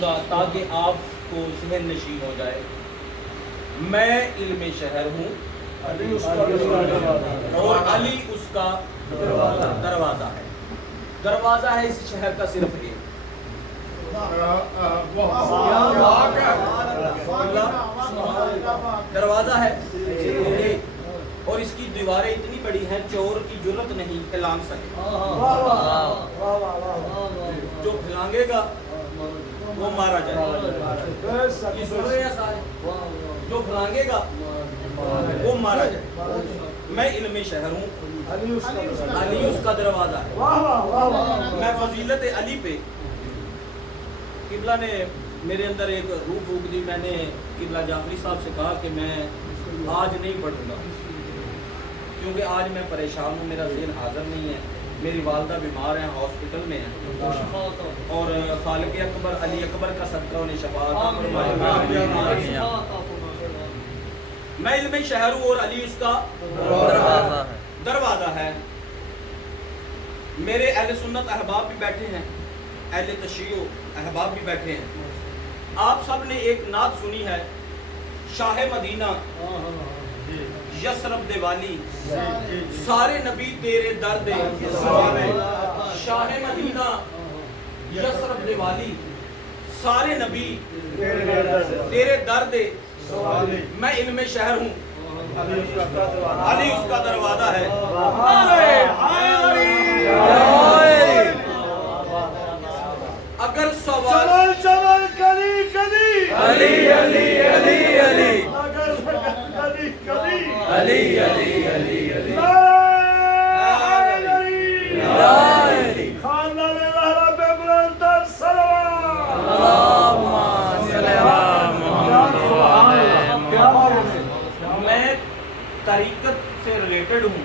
پڑھوں گا تاکہ آپ کو ذہن نشین ہو جائے۔ میں علم شہر ہوں اور علی اس کا دروازہ ہے۔ دروازہ ہے اس شہر کا صرف ایک، دروازہ ہے ایک، اور اس کی دیواریں اتنی بڑی ہیں چور کی جرت نہیں پھلانگ سکے۔ جو پھلانگے گا وہ مارا جائے گا۔ یہ سن رہے ہیں سارے؟ جو پھلانگے گا وہ مارا جائے گا۔ میں علم شہر ہوں، علی اس کا دروازہ ہے۔ میں فضیلت علی پہ قبلہ نے میرے اندر ایک روح پھونک دی۔ میں نے قبلہ جعفری صاحب سے کہا کہ میں آج نہیں پڑھوں گا کیونکہ آج میں پریشان ہوں، میرا ذہن حاضر نہیں ہے، میری والدہ بیمار ہیں، ہاسپٹل میں ہیں، اور خالق اکبر علی اکبر کا صدقہ انہیں شفاعت فرمائے۔ میں علم شہر ہوں اور علی اس کا دروازہ ہے۔ میرے اہل سنت احباب بھی بیٹھے ہیں، اہل تشیع احباب بھی بیٹھے ہیں۔ آپ سب نے ایک نعت سنی ہے، شاہ مدینہ یثرب دے والی، سارے نبی تیرے در دے سوالے۔ شاہ مدینہ یثرب دے والی، سارے نبی تیرے در دے سوالے۔ میں علم شہر ہوں، علی اس کا دروازہ ہے۔ اگر سوال چمل کلی کلی علی علی علی علی اگر کلی کلی علی علی علی علی خاندان زہرا پہ بلند تر سلام۔ میں طریقت سے ریلیٹڈ ہوں،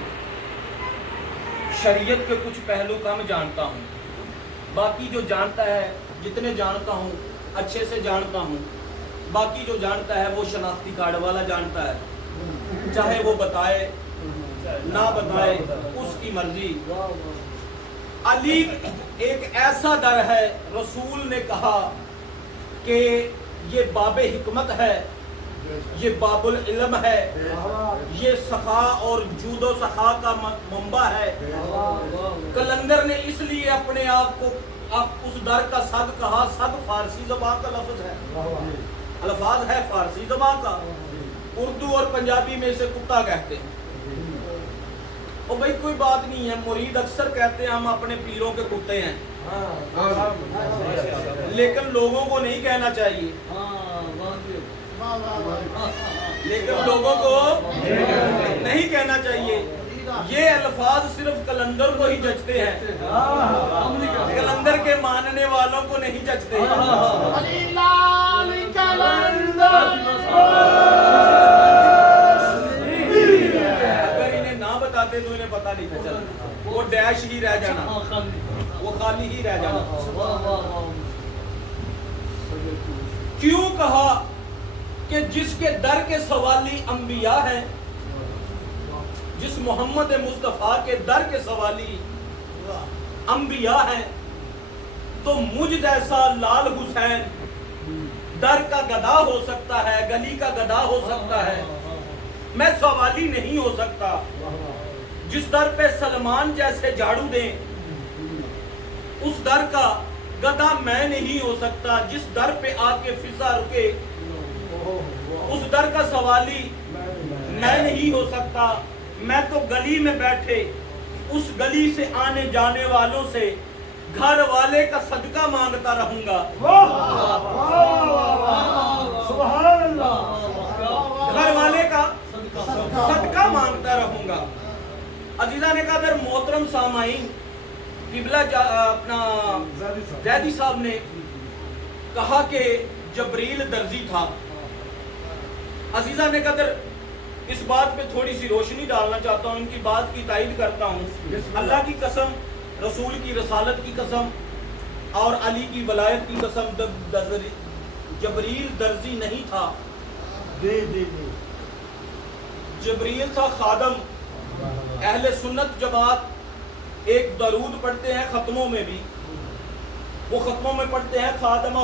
شریعت کے کچھ پہلو کم جانتا ہوں، باقی جو جانتا ہے جتنے جانتا ہوں اچھے سے جانتا ہوں، باقی جو جانتا ہے وہ شناختی کارڈ والا جانتا ہے، چاہے وہ بتائے نہ بتائے اس کی مرضی۔ علی ایک ایسا در ہے، رسول نے کہا کہ یہ باب حکمت ہے، یہ باب العلم ہے، یہ سخا اور جود و سخا کا منبع ہے۔ کلندر نے اس لیے اپنے آپ کو اس در کا صد کہا، صد فارسی زبان کا لفظ ہے، الفاظ ہے فارسی زبان کا، اردو اور پنجابی میں اسے کتا کہتے ہیں۔ اور بھائی کوئی بات نہیں ہے، مرید اکثر کہتے ہیں ہم اپنے پیروں کے کتے ہیں، لیکن لوگوں کو نہیں کہنا چاہیے، لیکن لوگوں کو نہیں کہنا چاہیے۔ یہ الفاظ صرف کلندر کو ہی جچتے ہیں، کلندر کے ماننے والوں کو نہیں جچتے۔ اگر انہیں نہ بتاتے تو انہیں پتہ نہیں تھا چلنا، وہ ڈیش ہی رہ جانا، وہ خالی ہی رہ جانا۔ کیوں کہا کہ جس کے در کے سوالی انبیاء ہیں، جس محمد مصطفیٰ کے در کے سوالی انبیاء ہیں، تو مجھ جیسا لال حسین در کا گدا ہو سکتا ہے، گلی کا گدا ہو سکتا ہے، میں سوالی نہیں ہو سکتا۔ جس در پہ سلمان جیسے جھاڑو دیں اس در کا گدا میں نہیں ہو سکتا۔ جس در پہ آ کے فضا رکے اس در کا سوالی میں نہیں ہو سکتا۔ میں تو گلی میں بیٹھے اس گلی سے آنے جانے والوں سے گھر والے کا صدقہ مانگتا رہوں گا۔ سبحان اللہ، گھر والے کا صدقہ مانگتا رہوں گا۔ عزیزان قدر محترم سامعین، قبلہ اپنا زیدی صاحب نے کہا کہ جبریل درزی تھا۔ عزیزان قدر اس بات پہ تھوڑی سی روشنی ڈالنا چاہتا ہوں، ان کی بات کی تائید کرتا ہوں۔ اللہ کی قسم، رسول کی رسالت کی قسم اور علی کی ولایت کی قسم، جبریل درزی نہیں تھا، جبریل تھا خادم۔ اہل سنت جماعت ایک درود پڑھتے ہیں ختموں میں بھی، وہ ختموں میں پڑھتے ہیں خادمہ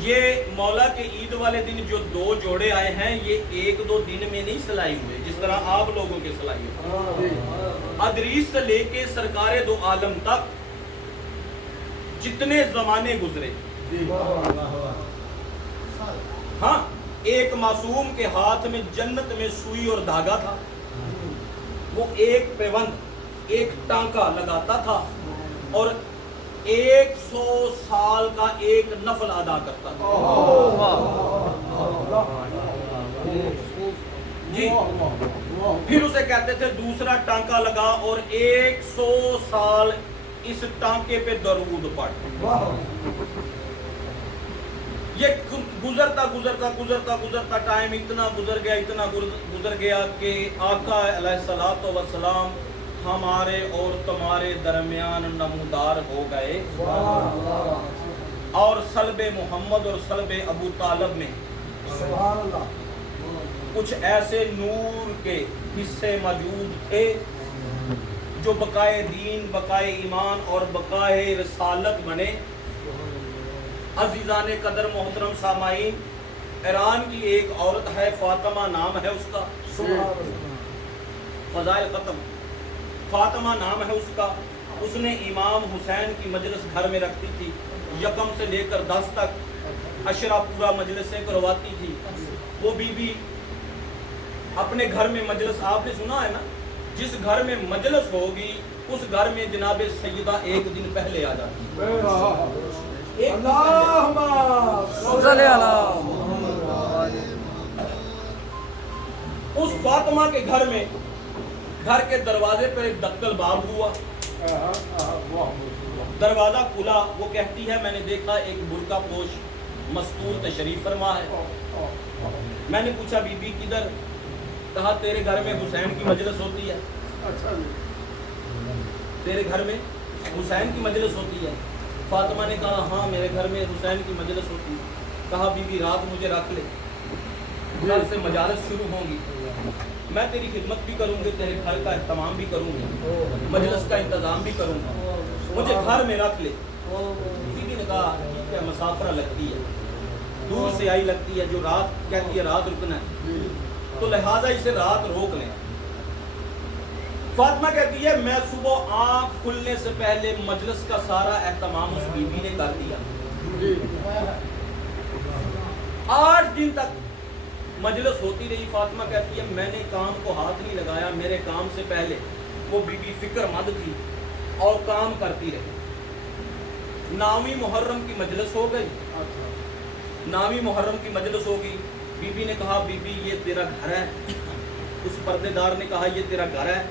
یہ مولا کے عید والے دن جو 2 جوڑے آئے ہیں یہ 1-2 دن میں نہیں سلائی ہوئے جس طرح آپ لوگوں کے سلائی ہوئے. ادریس سے لے کے سرکار دو عالم تک جتنے زمانے گزرے، ہاں ایک معصوم کے ہاتھ میں جنت میں سوئی اور دھاگا تھا، وہ ایک پیوند ایک ٹانکا لگاتا تھا اور 100 سال کا ایک نفل ادا کرتا تھا. جی پھر اسے کہتے تھے دوسرا ٹانکا لگا اور 100 سال اس ٹانکے پہ درود پڑھ. یہ گزرتا ٹائم اتنا گزر گیا کہ آقا علیہ الصلوۃ والسلام ہمارے اور تمہارے درمیان نمودار ہو گئے اور صلب محمد اور صلب ابو طالب میں کچھ ایسے نور کے حصے موجود تھے جو بقائے دین، بقائے ایمان اور بقائے رسالت بنے. عزیزان قدر محترم سامعین، ایران کی ایک عورت ہے، فاطمہ نام ہے اس کا، فضائل ختم، فاطمہ نام ہے اس کا. اس نے امام حسین کی مجلس گھر میں رکھتی تھی، 1 سے لے کر 10 تک عشرہ پورا مجلسیں کرواتی تھی. وہ بی بی اپنے گھر میں مجلس، آپ نے سنا ہے نا، جس گھر میں مجلس ہوگی اس گھر میں جناب سیدہ ایک دن پہلے آ جاتی. اس فاطمہ کے گھر میں گھر کے دروازے پر ایک دکل باب ہوا، دروازہ کھلا. وہ کہتی ہے میں نے دیکھا ایک برقع پوش مستور تشریف فرما ہے. میں نے پوچھا بی بی کدھر؟ کہا تیرے گھر میں حسین کی مجلس ہوتی ہے. تیرے گھر میں حسین کی مجلس ہوتی ہے؟ فاطمہ نے کہا ہاں میرے گھر میں حسین کی مجلس ہوتی ہے. کہا بی بی رات مجھے رکھ لے، کل سے مجالس شروع ہوں گی، میں تیری خدمت بھی کروں گی، تیرے گھر کا اہتمام بھی کروں گی، مجلس کا انتظام بھی کروں گا، مجھے گھر میں رکھ لے. بی بی نے کہا ٹھیک ہے، مسافرہ لگتی ہے، دور سے آئی لگتی ہے، جو رات کہتی ہے رات رکنا ہے تو لہٰذا اسے رات روک لیں. فاطمہ کہتی ہے میں صبح آنکھ کھلنے سے پہلے مجلس کا سارا اہتمام اس بی بی نے کر دیا. 8 دن تک مجلس ہوتی رہی. فاطمہ کہتی ہے میں نے کام کو ہاتھ نہیں لگایا، میرے کام سے پہلے وہ بی بی فکر مند تھی اور کام کرتی رہی. 9ویں محرم کی مجلس ہو گئی، 9ویں محرم کی مجلس ہوگی. بی بی نے کہا بی بی یہ تیرا گھر ہے. اس پردے دار نے کہا یہ تیرا گھر ہے،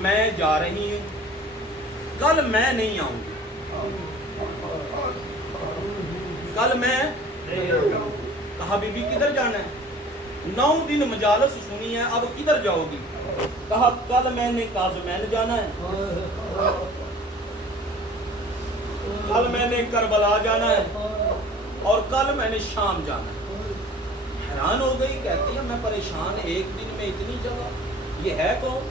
میں جا رہی ہوں، کل میں نہیں آؤں گی، کل میں. کہا بی بی کدھر جانا ہے؟ 9 دن مجالس سنی ہے، اب کدھر جاؤ گی؟ کہا کل میں نے کاظمین جانا ہے، کل میں نے کربلا جانا ہے اور کل میں نے شام جانا ہے. حیران ہو گئی، کہتی ہے میں پریشان، 1 دن میں اتنی جگہ، یہ ہے کون؟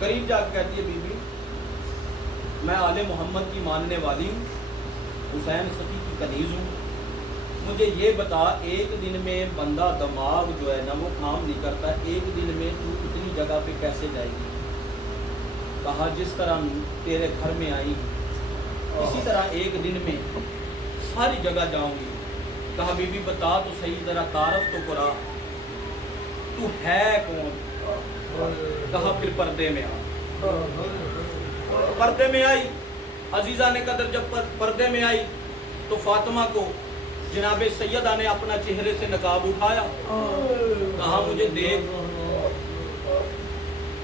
قریب جا کے کہتی ہے بی بی میں آل محمد کی ماننے والی ہوں، حسین سخی کی کنیز ہوں، مجھے یہ بتا 1 دن میں بندہ دماغ جو ہے نا وہ کام نہیں کرتا، 1 دن میں تو اتنی جگہ پہ کیسے جائے گی؟ کہا جس طرح تیرے گھر میں آئی اسی طرح 1 دن میں ساری جگہ جاؤں گی. کہا بی بی بتا تو صحیح، ذرا تعارف تو کرا، تو ہے کون؟ کہا پھر پردے میں آ. پردے میں آئی. عزیزہ نے قدر جب پردے میں آئی تو فاطمہ کو جناب سیدہ نے اپنا چہرے سے نقاب اٹھایا. کہا مجھے دیکھ،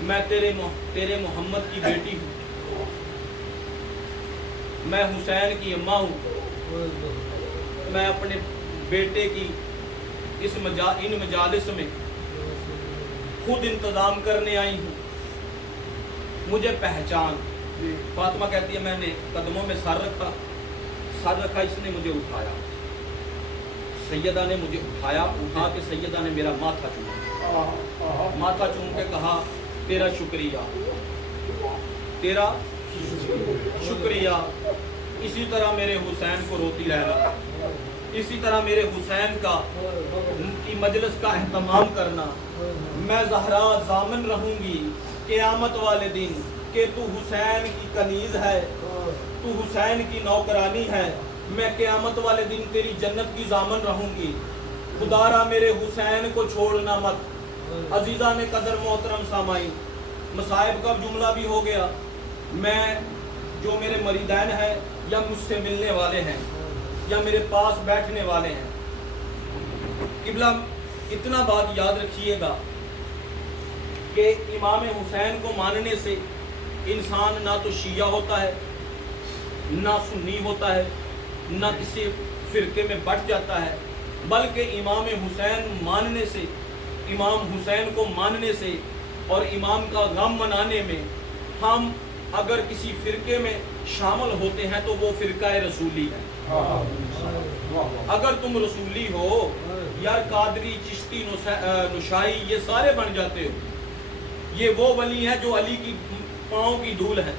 میں تیرے محمد کی بیٹی ہوں، میں حسین کی اماں ہوں، میں اپنے بیٹے کی ان مجالس میں خود انتظام کرنے آئی ہوں، مجھے پہچان. فاطمہ کہتی ہے میں نے قدموں میں سر رکھا، اس نے مجھے اٹھایا، سیدہ نے مجھے اٹھا کے سیدہ نے میرا ماتھا چوما، ماتھا چوم کے کہا تیرا شکریہ، تیرا شکریہ. اسی طرح میرے حسین کو روتی رہنا، اسی طرح میرے حسین کی مجلس کا اہتمام کرنا۔ میں زہرا ضامن رہوں گی قیامت والے دن کہ تو حسین کی کنیز ہے، تو حسین کی نوکرانی ہے، میں قیامت والے دن تیری جنت کی ضامن رہوں گی۔ خدا را میرے حسین کو چھوڑنا مت۔ عزیزان قدر محترم سامعین، مصائب کا جملہ بھی ہو گیا۔ میں جو میرے مریدین ہیں یا مجھ سے ملنے والے ہیں یا میرے پاس بیٹھنے والے ہیں، قبلہ اتنا بات یاد رکھیے گا کہ امام حسین کو ماننے سے انسان نہ تو شیعہ ہوتا ہے، نہ سنی ہوتا ہے، نہ کسی فرقے میں بٹ جاتا ہے، بلکہ امام حسین ماننے سے، امام حسین کو ماننے سے اور امام کا غم منانے میں ہم اگر کسی فرقے میں شامل ہوتے ہیں تو وہ فرقہ رسولی ہے۔ اگر تم رسولی ہو، یار قادری، چشتی، نشائی، یہ سارے بن جاتے ہو، یہ وہ ولی ہیں جو علی کی پاؤں کی دھول ہیں۔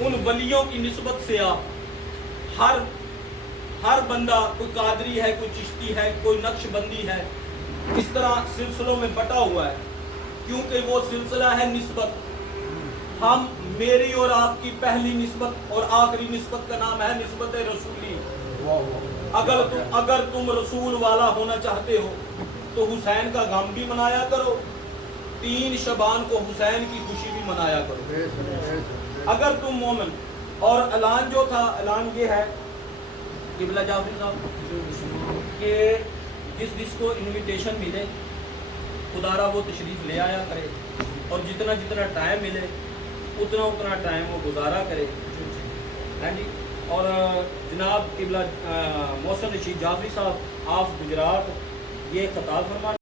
ان ولیوں کی نسبت سے آپ ہر بندہ، کوئی قادری ہے، کوئی چشتی ہے، کوئی نقش بندی ہے، اس طرح سلسلوں میں بٹا ہوا ہے، کیونکہ وہ سلسلہ ہے نسبت۔ ہم، میری اور آپ کی پہلی نسبت اور آخری نسبت کا نام ہے نسبت رسولی۔ اگر تم رسول والا ہونا چاہتے ہو تو حسین کا غم بھی منایا کرو، 3 شعبان کو حسین کی خوشی بھی منایا کرو اگر تم مومن۔ اور اعلان جو تھا، اعلان یہ ہے قبلہ جعفری صاحب کہ جس کو انویٹیشن ملے خدا را وہ تشریف لے آیا کرے، اور جتنا ٹائم ملے اتنا ٹائم وہ گزارا کرے، ہاں جی۔ اور جناب قبلہ محسن رشید جعفری صاحب آف گجرات یہ خطاب فرما